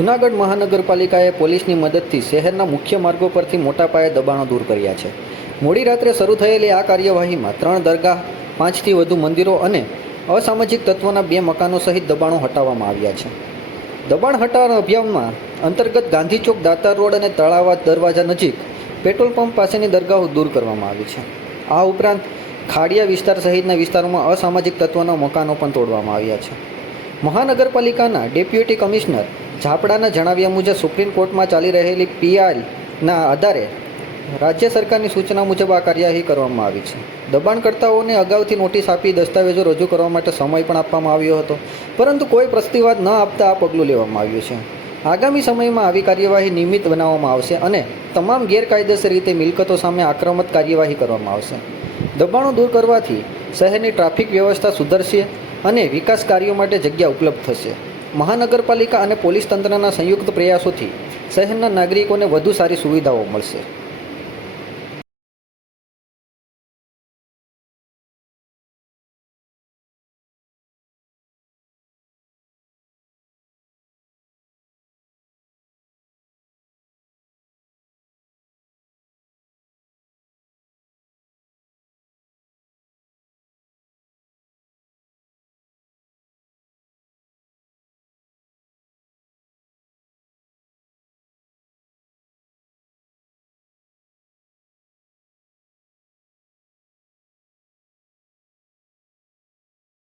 જૂનાગઢ મહાનગરપાલિકાએ પોલીસની મદદથી શહેરના મુખ્ય માર્ગો પરથી મોટા પાયે દબાણો દૂર કર્યા છે. મોડી રાત્રે શરૂ થયેલી આ કાર્યવાહીમાં 3 દરગાહ, 5થી વધુ મંદિરો અને અસામાજિક તત્વોના 2 મકાનો સહિત દબાણો હટાવવામાં આવ્યા છે. દબાણ હટાવવા અભિયાનમાં અંતર્ગત ગાંધી ચોક, દાતાર રોડ અને તળાવા દરવાજા નજીક પેટ્રોલ પંપ પાસેની દરગાહો દૂર કરવામાં આવી છે. આ ઉપરાંત ખાડિયા વિસ્તાર સહિતના વિસ્તારોમાં અસામાજિક તત્વોના મકાનો પણ તોડવામાં આવ્યા છે. મહાનગરપાલિકાના ડેપ્યુટી કમિશનર ઝાપડાના જણાવ્યા મુજબ સુપ્રીમ કોર્ટમાં ચાલી રહેલી પીઆઈના આધારે રાજ્ય સરકારની સૂચના મુજબ આ કાર્યવાહી કરવામાં આવી છે. દબાણકર્તાઓને અગાઉથી નોટિસ આપી દસ્તાવેજો રજૂ કરવા માટે સમય પણ આપવામાં આવ્યો હતો, પરંતુ કોઈ પ્રતિવાદ ન આપતા આ પગલું લેવામાં આવ્યું છે. આગામી સમયમાં આવી કાર્યવાહી નિયમિત બનાવવામાં આવશે અને તમામ ગેરકાયદેસર રીતે મિલકતો સામે આક્રમક કાર્યવાહી કરવામાં આવશે. દબાણો દૂર કરવાથી શહેરની ટ્રાફિક વ્યવસ્થા સુધરશે અને વિકાસ કાર્યો માટે જગ્યા ઉપલબ્ધ થશે. મહાનગરપાલિકા અને પોલીસ તંત્રના સંયુક્ત પ્રયાસોથી શહેરના નાગરિકોને વધુ સારી સુવિધાઓ મળશે.